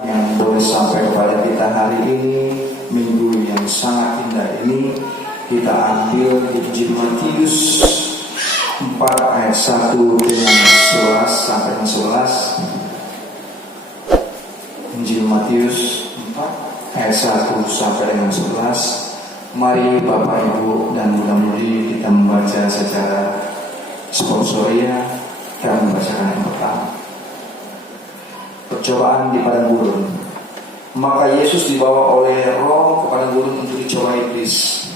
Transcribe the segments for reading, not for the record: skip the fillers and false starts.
yang boleh sampai kepada kita hari ini, minggu yang sangat indah ini, kita ambil di Injil Matius 4 ayat 1 dengan 11 sampai 11. Injil Matius 4 ayat 1 sampai dengan 11. Mari Bapak Ibu dan mudah-mudi kita membaca secara sponsoria. Kami membacakan yang pertama. Percobaan di padang gurun. Maka Yesus dibawa oleh Roh ke padang gurun untuk dicoba iblis.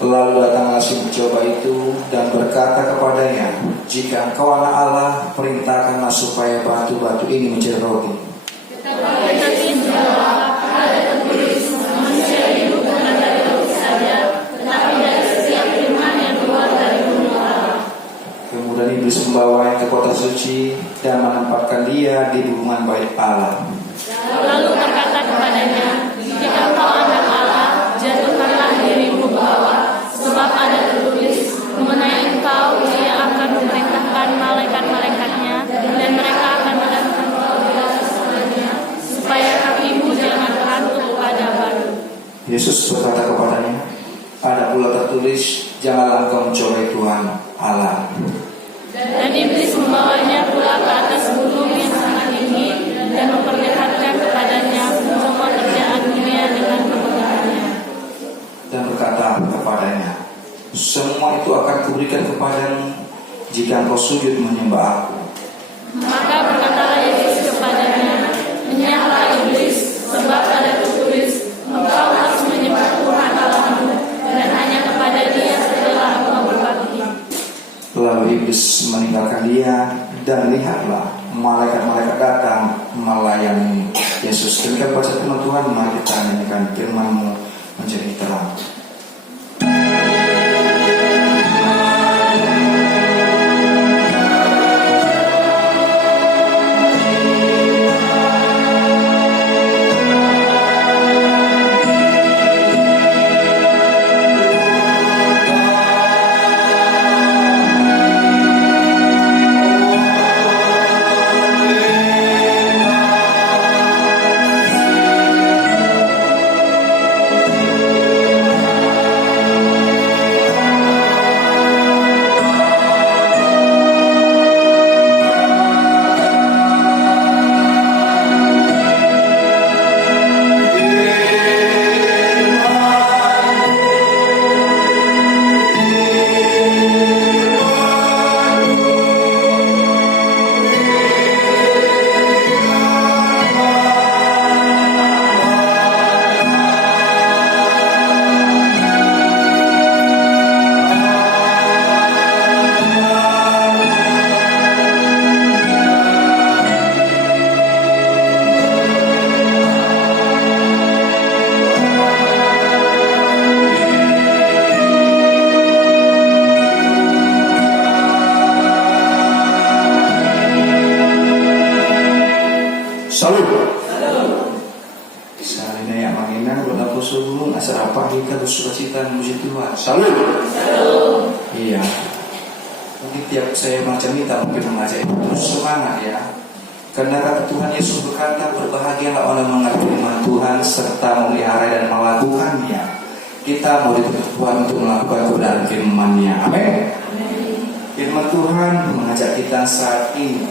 Lalu datanglah si pencoba itu dan berkata kepadanya, jika engkau anak Allah, perintahkanlah supaya batu-batu ini menjadi roti. Kemudian iblis membawanya ke kota suci dan menempatkan dia di hubungan bait Allah. Lalu berkata kepadanya, jika engkau anak Allah, jatuhkanlah dirimu ke bawah, sebab ada tertulis, mengenai engkau Ia akan memerintahkan malaikat-malaikatnya, dan mereka akan mendatangkan engkau di atas tangannya, supaya kakimu jangan terhantuk pada batu. Yesus berkata kepadanya, ada pula tertulis, janganlah engkau mencobai Tuhan Allah. Dan iblis membawanya pula ke atas gunung yang sangat tinggi dan memperlihatkan kepadanya semua kerjaan dunia dengan kemegahannya. Dan berkata kepadanya, semua itu akan kuberikan kepadamu jika engkau sujud menyembah aku. Maka berkatalah Yesus kepadanya, enyahlah iblis, sebab ada tertulis, engkau harus menyembah Tuhan Allahmu, dan hanya kepada Dia sajalah engkau berbakti. Lalu iblis meninggalkan dia, dan lihatlah malaikat-malaikat datang melayani Yesus. Demikian baca firman Tuhan, mari kita nyanyikan firman-Mu menjadi terang. Salut. Iya. Mungkin tiap saya macam ini tak mungkin mengajak itu terus semangat ya. Karena kata Tuhan Yesus berkata, berbahagialah orang mengerti firman Tuhan serta memelihara dan melakukannya. Kita mau dituntut Tuhan untuk melakukan kebenaran firman-Nya. Amin. Firman Tuhan mengajak kita saat ini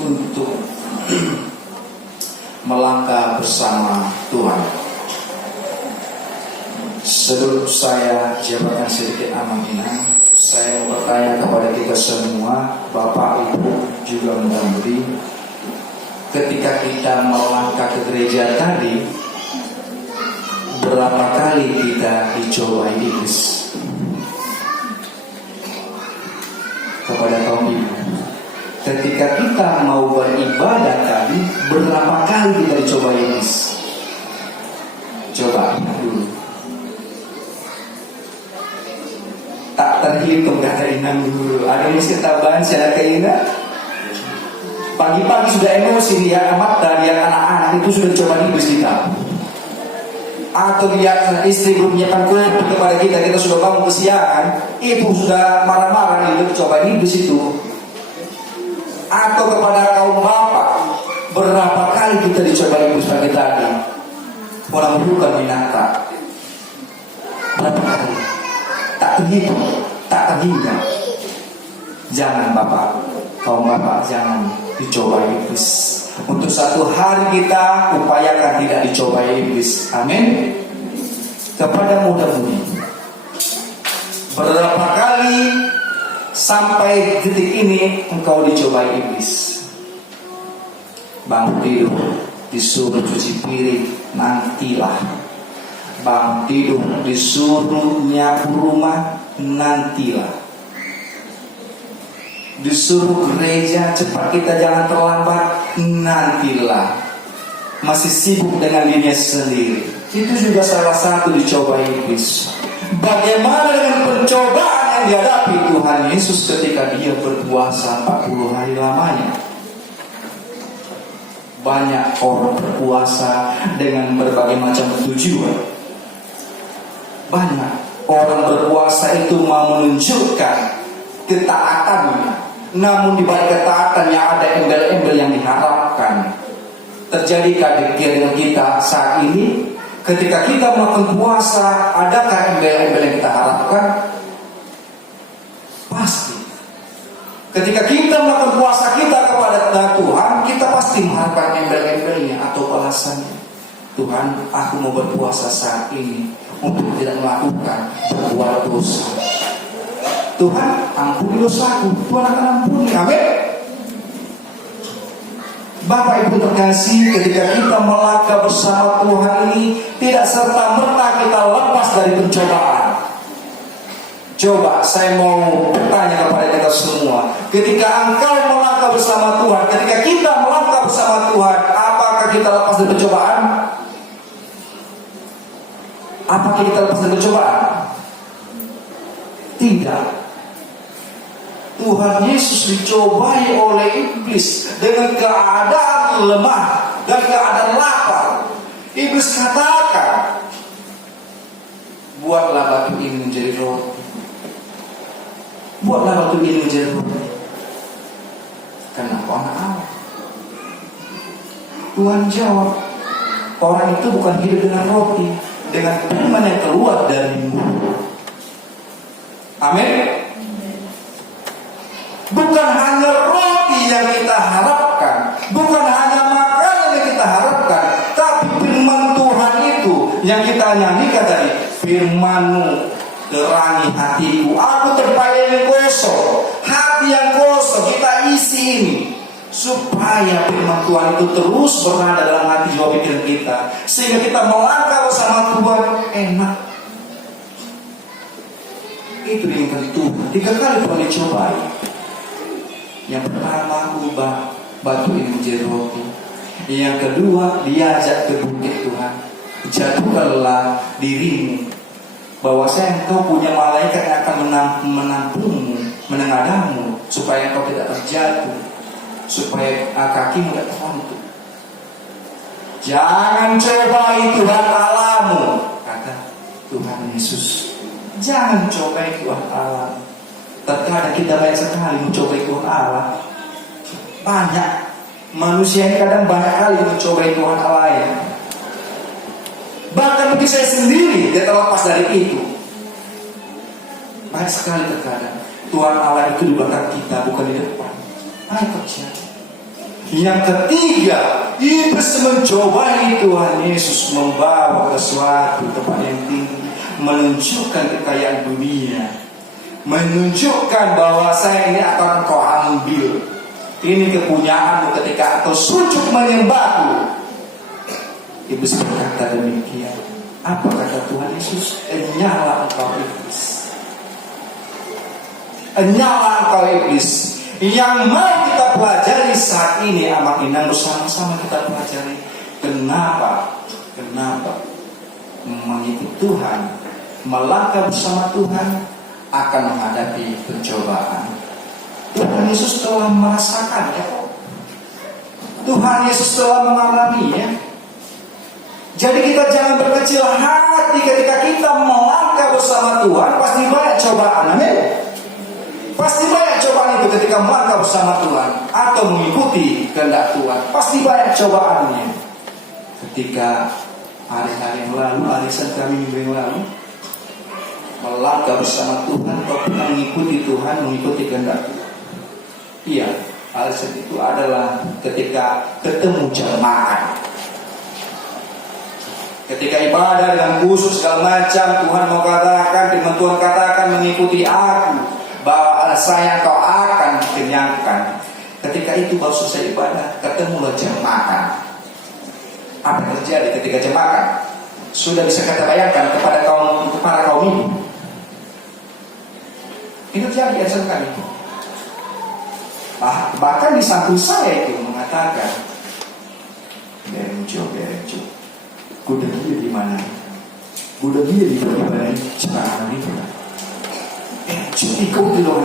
untuk melangkah bersama Tuhan. Sebelum saya jabarkan sedikit amanah, saya mau bertanya kepada kita semua, Bapak Ibu juga mudah-mudi, ketika kita melangkah ke gereja tadi, berapa kali kita dicobai iblis? Kepada kaum ibu, ketika kita mau beribadah tadi, berapa kali kita dicobai iblis? Coba dulu. Tak terhitung kata inang dulu. Ada mesti tambahan secara keinginan. Pagi-pagi sudah emosi, lihat mata, lihat anak-anak itu sudah coba iblis kita. atau lihat istri belum menyiapkan kopi kepada kita, kita sudah bangun kesiangan, ibu sudah marah-marah nih, coba iblis itu. Atau kepada kaum bapak, berapa kali kita dicoba iblis pagi-pagi, orang bukan binatang, berapa kali, tak terhitung, tak terhingga. Jangan bapak, kaum bapak jangan dicoba iblis. Untuk satu hari kita upayakan tidak dicoba iblis. Amin. Kepada muda-mudi, berapa kali sampai detik ini engkau dicoba iblis? Bangun tidur disuruh cuci piring, nantilah. Bangun tidur disuruh nyapu rumah, nantilah. Disuruh gereja, cepat kita jangan terlambat, nantilah. Masih sibuk dengan dirinya sendiri, itu juga salah satu dicoba iblis. Bagaimana dengan pencobaan yang dihadapi Tuhan Yesus ketika dia berpuasa 40 hari lamanya? Banyak orang berpuasa dengan berbagai macam tujuan. Banyak orang berpuasa itu mau menunjukkan ketaatannya. Namun di balik ketaatannya ada embel-embel yang diharapkan. Terjadikah dengan kita saat ini? Ketika kita melakukan puasa, adakah embel-embel yang kita harapkan? Pasti. Ketika kita melakukan puasa kita kepada Tuhan, kita pasti mengharapkan embel-embelnya atau balasannya. Tuhan, aku mau berpuasa saat ini untuk tidak melakukan berbuat dosa. Tuhan, ampuni dosaku. Tuhan akan ampuni. Amin. Bapak Ibu terkasih, ketika kita melangkah bersama Tuhan ini, tidak serta-merta kita lepas dari pencobaan. Coba saya mau bertanya kepada kita semua, ketika engkau melangkah bersama Tuhan, ketika kita melangkah bersama Tuhan, apakah kita lepas dari pencobaan? Apakah kita lepas dari pencobaan? Tidak. Tuhan Yesus dicobai oleh iblis dengan keadaan lemah dan keadaan lapar. Iblis katakan, buatlah batu ini menjadi roti. Buatlah batu ini menjadi roti. Kenapa anak Allah? Tuhan jawab, orang itu bukan hidup dengan roti, dengan firman yang keluar dari mulut. Amin. Bukan hanya roti yang kita harapkan, bukan hanya makanan yang kita harapkan, tapi firman Tuhan itu yang kita nyanyikan tadi. Firman-Mu terangi hatiku, aku terpakai yang kosong, hati yang kosong, kita isi ini supaya firman Tuhan itu terus berada dalam hati jiwa pikiran kita, sehingga kita melangkah bersama Tuhan enak. Itu yang kali Tuhan 3 kali Tuhan dicobai. Yang pertama, ubah batu ini menjadi roti. Yang kedua, diajak ke bukit Tuhan. Jatuhkanlah dirimu, bahwa engkau punya malaikat yang akan menampungmu, menengadahmu, supaya engkau tidak terjatuh, supaya kakimu tidak terhentuk. Jangan cobai Tuhan Allahmu, kata Tuhan Yesus. Jangan cobai Tuhan Allah. Terkadang kita banyak sekali mencobai Tuhan Allah. Banyak manusia ini kadang banyak kali mencobai Tuhan Allah ya. Bahkan mungkin saya sendiri dia terlepas dari itu. Banyak sekali terkadang Tuhan Allah itu di belakang kita, bukan di depan. Banyak terjadi. Yang ketiga, iblis mencobai Tuhan Yesus membawa ke suatu tempat yang tinggi, menunjukkan kekayaan dunia, menunjukkan bahwa saya ini akan kau ambil. Ini kepunyaanmu ketika engkau sujud menyembahku. Iblis berkata demikian. Apa kata Tuhan Yesus? Enyala engkau iblis. Enyala engkau iblis. Yang mau kita pelajari saat ini, amat inang bersama-sama kita pelajari. Kenapa mengikuti Tuhan, melangkah bersama Tuhan akan menghadapi pencobaan. Tuhan Yesus telah merasakan ya. Tuhan Yesus telah mengalami ya. Jadi kita jangan berkecil hati ketika kita melangkah bersama Tuhan. Pasti banyak cobaan, amin. Pasti banyak cobaan itu ketika melangkah bersama Tuhan atau mengikuti kehendak Tuhan. Pasti banyak cobaannya. Ketika hari-hari yang lalu, arisan kami minggu yang lalu, melangkah bersama Tuhan atau mengikuti Tuhan, mengikuti kehendak Tuhan. Iya, arisan itu adalah ketika ketemu jemaat. Ketika ibadah dengan khusus segala macam, Tuhan mau katakan, firman Tuhan katakan mengikuti aku, bahwa saya kau akan kenyangkan. Ketika itu baru selesai ibadah, ketemulah jemaat. Apa yang terjadi ketika jemaat? Sudah bisa kita bayangkan kepada kaum ini. Itu terjadi ya sekali. Bahkan di samping saya itu mengatakan, berenjo. Gue udah dia di mana? Gue udah dia di mana? Jangan itu. Jadi kau bilang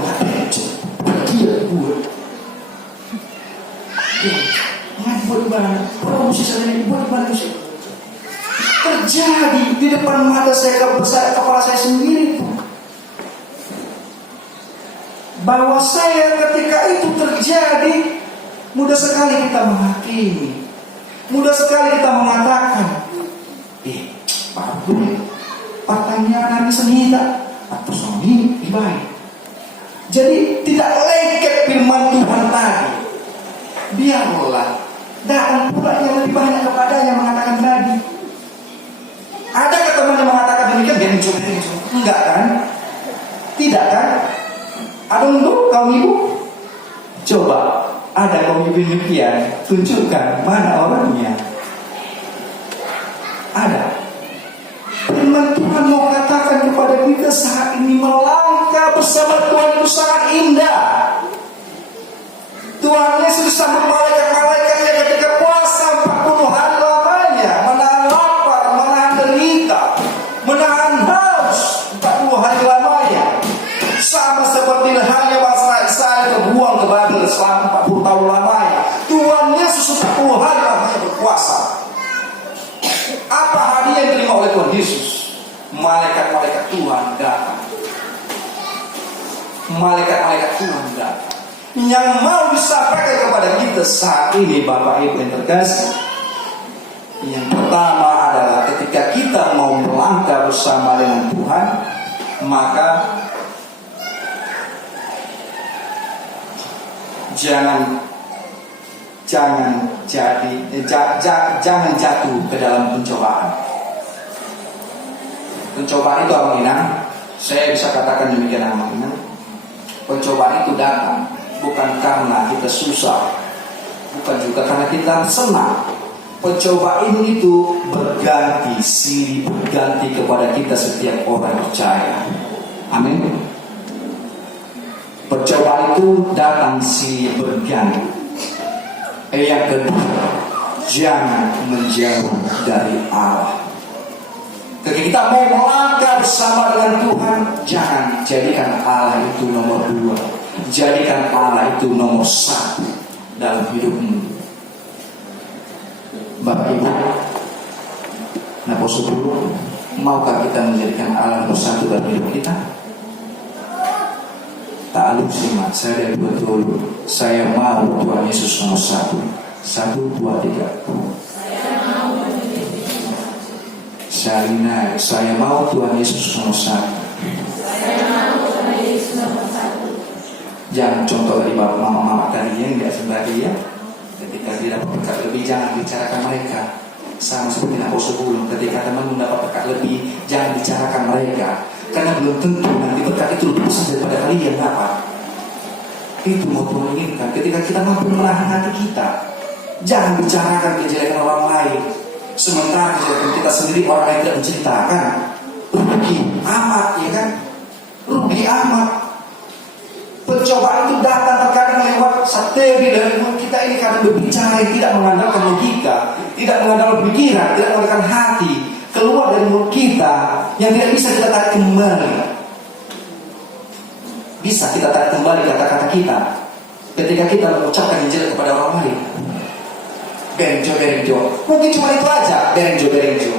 dia gue. Nggak buat mana? Promosi saya ini buat mana sih? Terjadi di depan mata saya, kepala saya sendiri tuh. Bahwa saya ketika itu terjadi, mudah sekali kita menghakimi, mudah sekali kita mengatakan, bagus, pertanyaan senita atau suami baik. Jadi tidak lengket firman Tuhan tadi. Biarlah datang pula yang lebih banyak kepada yang mengatakan tadi. Ada teman yang mengatakan demikian, dia mencoba. Enggak kan? Tidak kan? Ada untuk kaum ibu? Coba, ada kaum ibu demikian, tunjukkan mana orangnya. Ada. Firman Tuhan mau katakan kepada kita saat ini, melangkah bersama Tuhan itu sangat indah. Tuhan Yesus bersama malaikat-malaikatnya ketika puasa 40 hari lamanya, menahan lapar, menahan derita, menahan haus 40 hari lamanya. Sama seperti halnya bangsa Israel terbuang ke Babel selama 40 tahun lamanya. Tuhan Yesus 40 hari lamanya berpuasa. Apa hadiah yang diterima oleh Tuhan Yesus? Malaikat-malaikat Tuhan datang. Malaikat-malaikat Tuhan datang. Yang mau disampaikan kepada kita saat ini, Bapak Ibu yang terkasih, yang pertama adalah ketika kita mau melangkah bersama dengan Tuhan, maka jangan jatuh ke dalam pencobaan. Pencobaan itu amanah. Saya bisa katakan demikian amanah. Pencobaan itu datang bukan karena kita susah, bukan juga karena kita senang. Pencobaan itu berganti, silih berganti kepada kita setiap orang percaya. Amin. Percobaan itu datang silih berganti. Yang kedua, jangan menjauh dari Allah. Ketika kita mau melangkah bersama dengan Tuhan, jangan jadikan Allah itu nomor 2. Jadikan Allah itu nomor 1 dalam hidupmu. Bapak Ibu, Naposo dulu, maukah kita menjadikan Allah nomor 1 dalam hidup kita? Tak aluk simak, saya dari betul. Saya mau Tuhan Yesus nomor 1. 1, 2, 3. Salina, saya mau Tuhan Yesus nomor 1. Jangan contoh dari bapak mama kalian nggak sebagai ya. Ketika tidak berkat lebih, jangan bicarakan mereka. Sama seperti Naposo Bulung, ketika teman mendapat berkat lebih, jangan bicarakan mereka. Karena belum tentu nanti berkat itu lebih besar daripada kalian dapat. Itu mau Tuhan inginkan. Ketika kita mampu menahan hati kita, jangan bicarakan kejelekan orang lain. Sementara kejelekan kita sendiri orang lain tidak menceritakan. Rugi amat, ya kan? Rugi amat. Pencobaan itu datang terkadang lewat sateri dari mulut kita ini karena berbicara yang tidak mengandalkan logika, tidak mengandalkan pikiran, tidak mengandalkan hati, keluar dari mulut kita yang tidak bisa kita tarik kembali. Bisa kita tarik kembali kata-kata kita ketika kita mengucapkan yang jelek kepada orang lain. Berenjo. Mungkin cuma itu aja, berenjo.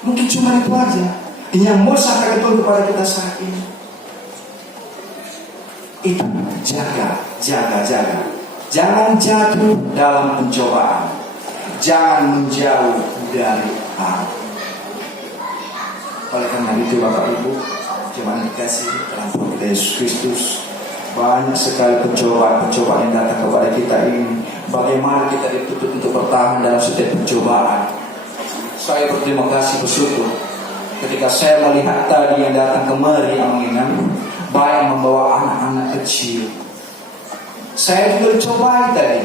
Mungkin cuma itu aja yang mau sampaikan Tuhan kepada kita saat ini. Itu jaga. Jangan jatuh dalam pencobaan. Jangan menjauh dari Allah. Oleh karena itu Bapak Ibu, jemaat dikasih dalam Tuhan Yesus Kristus, banyak sekali pencobaan yang datang kepada kita ini. Bagaimana kita dituntut untuk bertahan dalam setiap pencobaan. Saya berterima kasih, bersyukur ketika saya melihat tadi yang datang kemari aminan, banyak membawa anak-anak kecil. Saya juga dicobai tadi.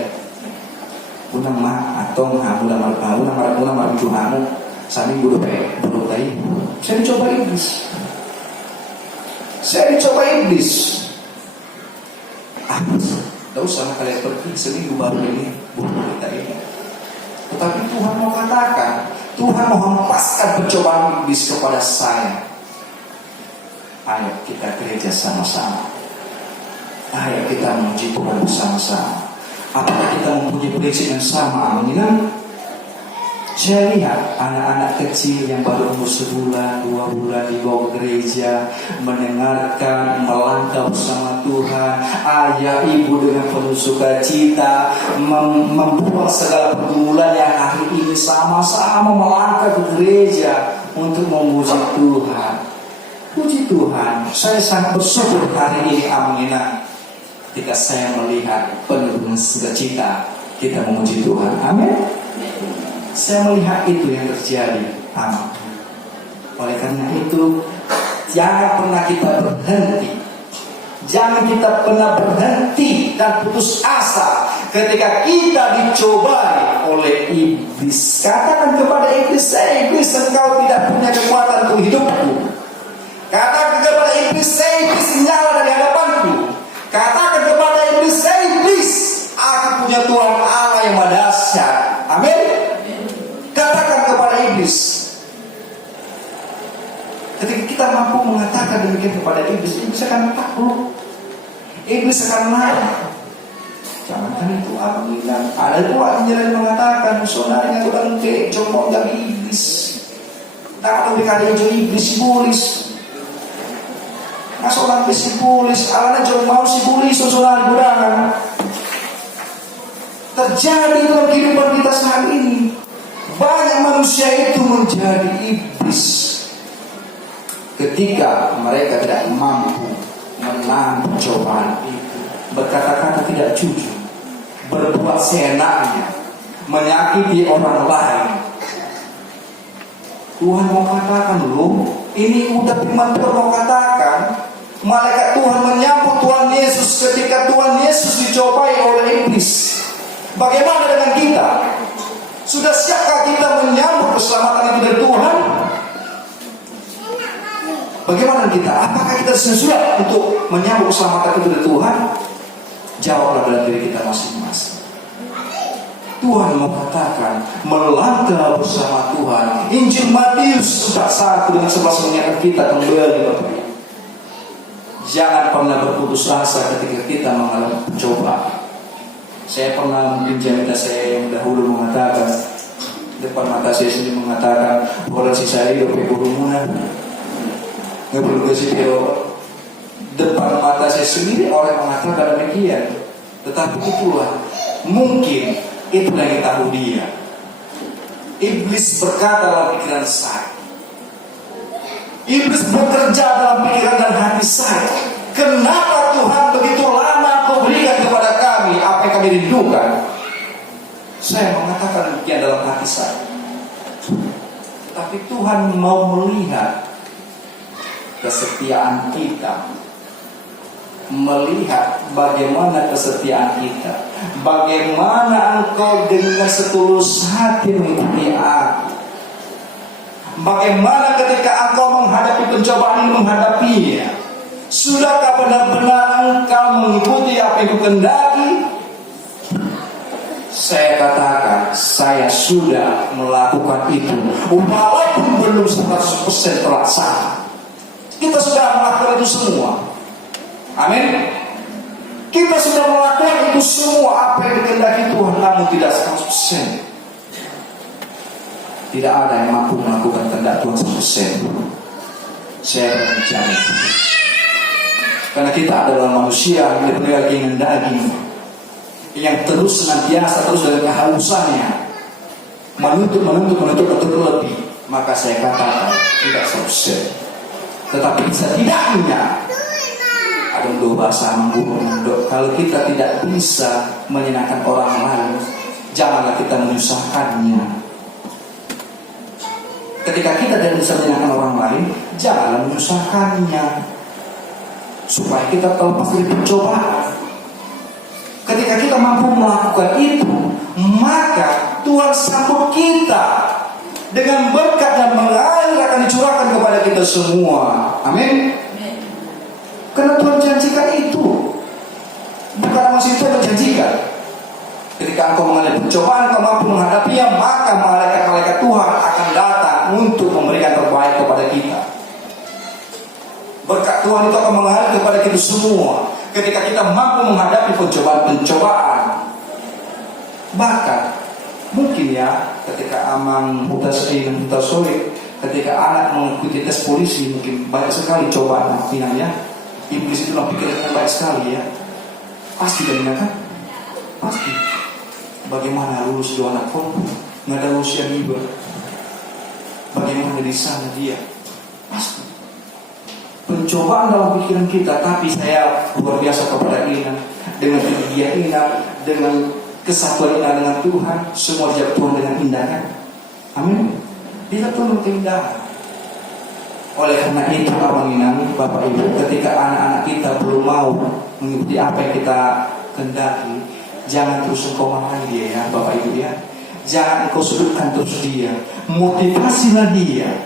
Unang atau unang juhamu sami guru tadi. Saya dicoba iblis. Tidak usah kalian pergi seminggu baru ini bunuh kita ini. Tetapi Tuhan mau katakan, Tuhan mau hempaskan pencobaan iblis kepada saya. Ayo kita gereja sama-sama. Ayo kita memuji Tuhan bersama-sama. Apakah kita mempunyai prinsip yang sama? Amin. Saya lihat anak-anak kecil yang baru umur 1 bulan, 2 bulan dibawa ke gereja, mendengarkan, melangkah bersama Tuhan. Ayah ibu dengan penuh sukacita membuang segala pergumulan yang hari ini sama-sama melangkah ke gereja untuk memuji Tuhan. Puji Tuhan, saya sangat bersyukur hari ini, aminah. Ketika saya melihat penuh dengan sukacita kita memuji Tuhan, amin. Saya melihat itu yang terjadi, amin. Oleh karena itu, jangan pernah kita berhenti. Jangan kita pernah berhenti dan putus asa ketika kita dicobai oleh iblis. Katakan kepada iblis, iblis engkau tidak punya kekuatan untuk hidupku. Katakan kepada iblis, iblis nyala dari hadapanku. Katakan kepada iblis, iblis, aku punya Tuhan Allah yang maha dahsyat. Amin. Katakan kepada iblis. Ketika kita mampu mengatakan demikian kepada iblis, iblis akan takluk. Iblis akan marah. Jangankan itu aminan. Ada pula yang mengatakan, sonarnya udah ke jomong dari iblis. Tak lebih kali iblis bulis. Masalah sibulis, alana jauh mau sibulis, sosokan gurangan. Terjadi dalam kehidupan kita saat ini. Banyak manusia itu menjadi iblis ketika mereka tidak mampu menahan cobaan itu, berkata-kata tidak jujur, berbuat seenaknya, menyakiti orang lain. Tuhan mau katakan loh, ini udah firman Tuhan mau katakan. Malaikat Tuhan menyambut Tuhan Yesus ketika Tuhan Yesus dicobai oleh iblis. Bagaimana dengan kita? Sudah siapkah kita menyambut keselamatan itu dari Tuhan? Bagaimana kita? Apakah kita siap untuk menyambut keselamatan itu dari Tuhan? Jawablah dalam diri kita masing-masing. Tuhan mau katakan melangkah bersama Tuhan. Injil Matius 1 dengan 11 mengingatkan kita kembali Bapak. Jangan pernah berputus asa ketika kita mengalami pencobaan. Saya pernah menjadi saya yang dahulu mengatakan, depan mata saya sendiri mengatakan, orang si saya hidup di kerumunan, nggak perlu kasih tahu. Depan mata saya sendiri orang mengatakan demikian. Tetapi itulah mungkin itulah yang tahu dia. Iblis berkata dalam pikiran saya. Iblis bekerja dalam pikiran dan hati saya. Kenapa Tuhan begitu lama kau berikan kepada kami apa yang kami rindukan? Saya mengatakan demikian dalam hati saya. Tapi Tuhan mau melihat kesetiaan kita, melihat bagaimana kesetiaan kita, bagaimana engkau dengan setulus hati mengikuti aku. Bagaimana ketika engkau menghadapi pencobaan ini, menghadapinya, sudahkah benar-benar engkau mengikuti apa yang kukendaki? Saya katakan, saya sudah melakukan itu, walaupun belum 100% terlaksana. Kita sudah melakukan itu semua. Amin. Kita sudah melakukan itu semua apa yang dikehendaki Tuhan, namun tidak 100%. Tidak ada yang mampu melakukan kehendak Tuhan 100%. Saya berbicara karena kita adalah manusia yang diberi keinginan daging, yang terus senantiasa terus dengan kehausannya menuntut lebih. Maka saya katakan tidak 100%. Tetapi setidaknya ada dua bahasa mengurung. Kalau kita tidak bisa menyenangkan orang lain, janganlah kita menyusahkannya. Ketika kita tidak bisa menyenangkan orang lain, janganlah menyusahkannya, supaya kita terlepas dari pencobaan. Ketika kita mampu melakukan itu, maka Tuhan sambut kita dengan berkat dan mengalir akan dicurahkan kepada kita semua. Amin. Karena Tuhan janjikan itu, bukan masih Tuhan janjikan. Ketika engkau mengalami pencobaan, engkau mampu menghadapinya, maka malaikat-malaikat Tuhan akan datang untuk memberikan terbaik kepada kita. Berkat Tuhan itu akan mengalir kepada kita semua. Ketika kita mampu menghadapi pencobaan-pencobaan, bahkan mungkin ya, ketika Amang Hutasori, ketika anak mengikuti tes polisi, mungkin banyak sekali cobaan nantinya. Iblis itu pikirnya baik sekali ya. Pasti dan kan? Pasti. Bagaimana lulus 2 anak pun nggak ada usia riba. Bagaimana di sana dia? Pasti. Pencobaan dalam pikiran kita, tapi saya luar biasa kepada Ina, dengan dia Ina, dengan kesatuan Ina dengan Tuhan, semua dijawab Tuhan dengan indahnya. Amin. Dia Tuhan dengan keindahan. Oleh karena itu, Abang Inang, Bapak Ibu, ketika anak-anak kita belum mau mengikuti apa yang kita kehendaki, jangan terus engkau marahi dia ya, Bapak Ibu ya. Jangan engkau sudutkan terus dia. Motivasilah dia.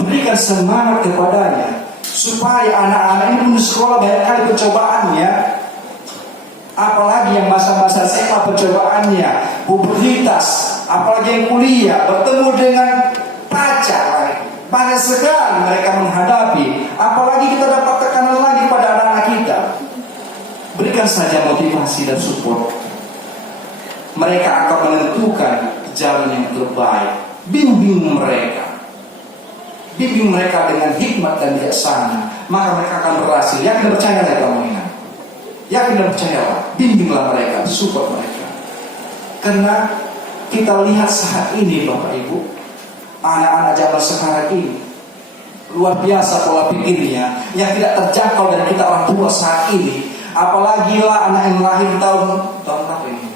Berikan semangat kepadanya, supaya anak-anak ini pun di sekolah banyak kali percobaannya. Apalagi yang masa-masa SMA percobaannya, pubertas, apalagi yang kuliah, bertemu dengan pacar. Banyak sekali mereka menghadapi. Apalagi kita dapat tekanan lagi pada anak-anak kita. Berikan saja motivasi dan support. Mereka akan menentukan jalan yang terbaik. Bimbing mereka. Bimbing mereka dengan hikmat dan bijaksana. Maka mereka akan berhasil. Yakin dan percaya ya kamu ingat. Yakin dan percaya. Bimbinglah mereka, support mereka. Karena kita lihat saat ini Bapak Ibu, anak-anak zaman sekarang ini luar biasa pola pikirnya yang tidak terjangkau dari kita orang tua saat ini. Apalagi lah anak yang lahir tahun berapa ini?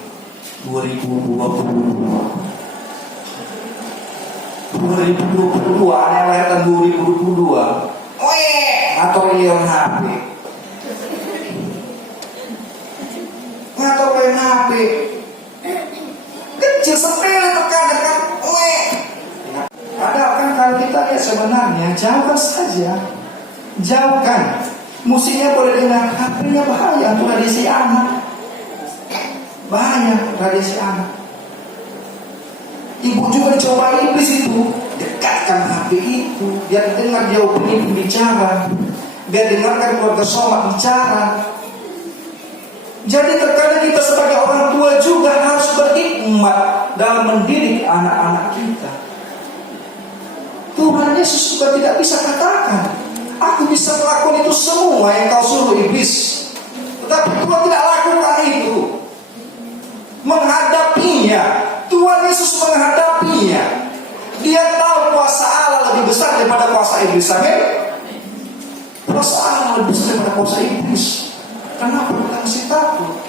2022, anak yang lahir tahun 2022. Atau yang HP. Atau yang HP. Kecil sepele terkadang kan. Padahal kan kalau kita lihat sebenarnya jauhkan saja, jauhkan. Musiknya boleh dengar, HP-nya bahaya untuk radiasi anak, bahaya radiasi anak. Ibu juga dicoba iblis itu, dekatkan HP itu, biar dengar dia pemimpin bicara, biar dengarkan keluarga somat bicara. Jadi terkadang kita sebagai orang tua juga harus berhikmat dalam mendidik anak-anak kita. Tuhan Yesus juga tidak bisa katakan, aku bisa melakukan itu semua yang kau suruh iblis. Tetapi Tuhan tidak lakukan itu. Menghadapinya, Tuhan Yesus menghadapinya. Dia tahu kuasa Allah lebih besar daripada kuasa iblis. Amin. Kuasa Allah lebih besar daripada kuasa iblis. Kenapa kita mesti takut?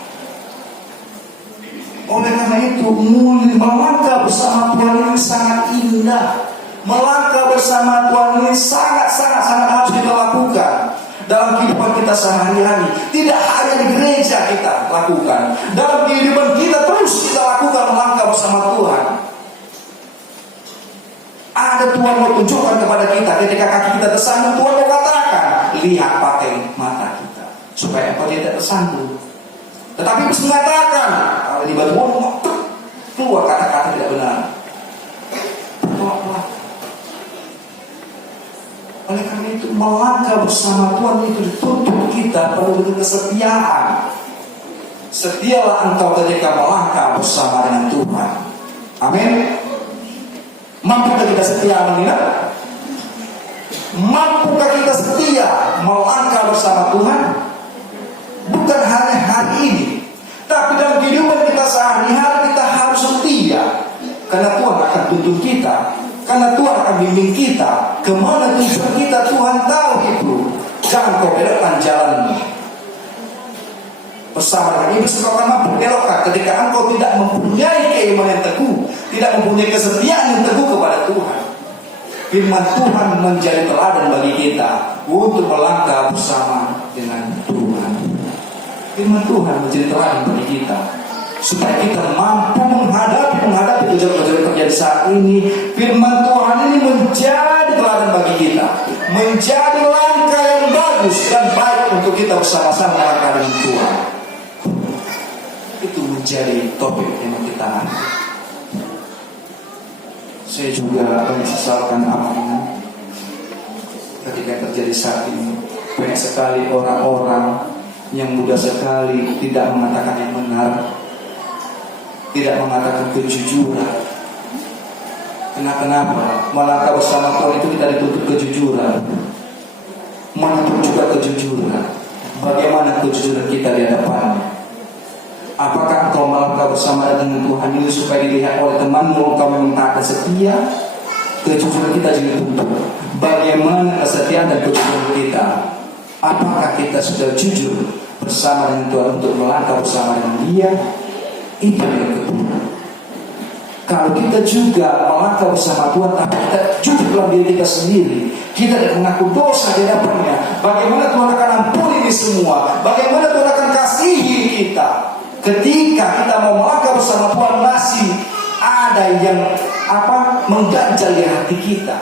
Oleh karena itu, melangkah bersama Tuhan ini sangat indah. Melangkah bersama Tuhan ini sangat harus kita lakukan dalam kehidupan kita sehari-hari. Tidak hanya di gereja kita lakukan, dalam kehidupan kita terus kita lakukan melangkah bersama Tuhan. Ada Tuhan mau tunjukkan kepada kita ketika kaki kita tersandung. Tuhan mau katakan, lihat pakai mata kita supaya engkau tidak tersandung. Tetapi bisa mengatakan, kalau di batu keluar kata-kata tidak benar. Oleh karena itu melangkah bersama Tuhan itu dituntut kita perlu dengan kesetiaan. Setialah engkau ketika melangkah bersama dengan Tuhan. Amin. Mampukah kita setia mengingat? Mampukah kita setia melangkah bersama Tuhan? Bukan hanya hari ini, tapi dalam kehidupan kita sehari-hari kita harus setia. Karena Tuhan akan tuntun kita, karena Tuhan akan bimbing kita. Kemana tujuan kita Tuhan tahu itu. Jangan kau belokkan jalanmu. Bersama dengan Iblis kau akan mampu belokkan ketika engkau tidak mempunyai keimanan yang teguh, tidak mempunyai kesetiaan yang teguh kepada Tuhan. Firman Tuhan menjadi teladan bagi kita untuk melangkah bersama dengan Tuhan. Firman Tuhan menjadi teladan bagi kita supaya kita mampu menghadapi kejadian-kejadian terjadi saat ini. Firman Tuhan ini menjadi teladan bagi kita, menjadi langkah yang bagus dan baik untuk kita bersama-sama melangkah dengan Tuhan. Itu menjadi topik yang kita angkat. Saya juga menyesalkan amanah ketika terjadi saat ini. Banyak sekali orang-orang yang mudah sekali tidak mengatakan yang benar, tidak mengatakan kejujuran. Kenapa? Melangkah bersama Tuhan itu kita dituntut kejujuran, menuntut juga kejujuran. Bagaimana kejujuran kita di hadapannya? Apakah engkau melangkah bersama dengan Tuhan ini supaya dilihat oleh temanmu engkau memang taat dan setia? Kejujuran kita juga tuntut. Bagaimana kesetiaan dan kejujuran kita? Apakah kita sudah jujur bersama dengan Tuhan untuk melangkah bersama dengan Dia? Itu yang kedua. Kalau kita juga melangkah bersama Tuhan tapi kita jujur dalam diri kita sendiri, kita tidak mengaku dosa di hadapannya, bagaimana Tuhan akan ampuni ini semua? Bagaimana Tuhan akan kasihi kita? Ketika kita mau melangkah bersama Tuhan masih ada yang mengganjal di hati kita,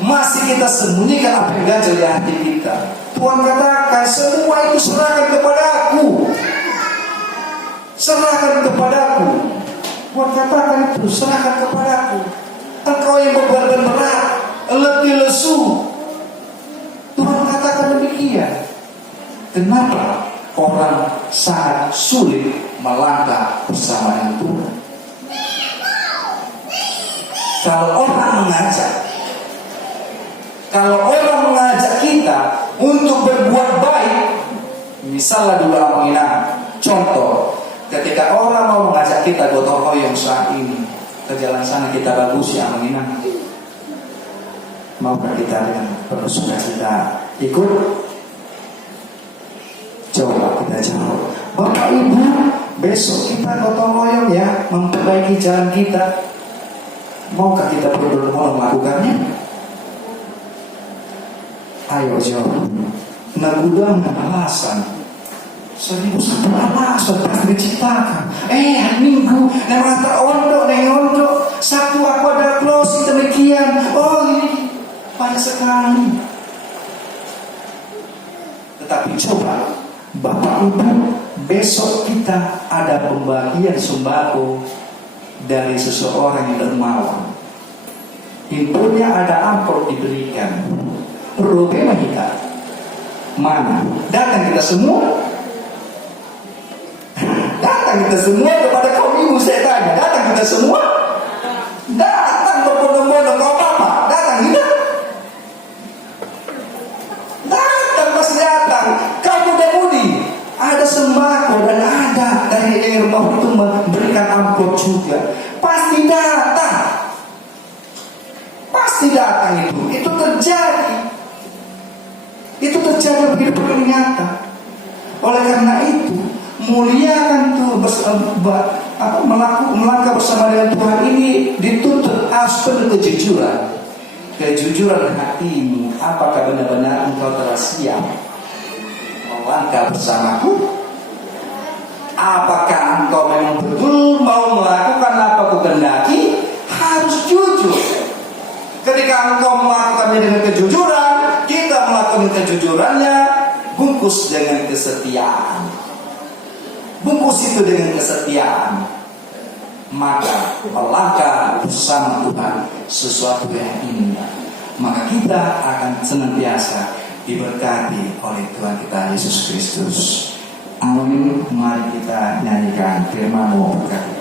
masih kita sembunyikan apa yang ganjal di hati kita. Tuhan katakan semua itu serahkan kepadaku, serahkan kepadaku. Tuhan katakan itu serahkan kepadaku. Engkau yang beban berat, letih lesu. Tuhan katakan demikian. Kenapa orang sangat sulit melangkah bersama dengan Tuhan? Kalau orang mengajak kita untuk berbuat baik, misalnya dulu mengingat contoh, ketika orang mau mengajak kita gotong royong saat ini ke jalan sana kita bagus ya mengingat, maukah kita dengan penuh sukacita ikut? Coba kita jawab, Bapak Ibu, besok kita gotong royong ya, memperbaiki jalan kita. Maukah kita berdua melakukannya? Ayo jawab. Nagudang alasan 1001 alasan pasti diciptakan. Hari Minggu nang ondo Sabtu aku ada close demikian. Oh ini banyak sekali. Tetapi coba Bapak Ibu, besok kita ada pembagian sembako dari seseorang yang dermawan. Infonya ada amplop diberikan. Bagaimana kita? Mana? Datang kita semua? Datang kita semua kepada kaum ibu saya tanya. Datang kita semua? Datang berbondong-bondong kau apa? Datang kita? Datang pasti datang. Kau muda-mudi. Ada sembako dan ada dari rumah itu memberikan amplop juga. Pasti datang. Pasti datang itu. Itu terjadi. Itu terjadi begitu nyata. Oleh karena itu, muliakan tuh melangkah bersama dengan Tuhan ini dituntut aspek kejujuran. Kejujuran hatimu. Apakah benar-benar engkau telah siap melangkah bersamaku? Apakah engkau memang betul mau melakukan apa ku kehendaki? Harus jujur. Ketika engkau melakukannya dengan kejujuran, kita melakukan kejujurannya, bungkus dengan kesetiaan. Bungkus itu dengan kesetiaan, maka melangkah bersama Tuhan sesuatu yang indah. Maka kita akan senantiasa diberkati oleh Tuhan kita Yesus Kristus. Amin. Mari kita nyanyikan firman-Mu berkat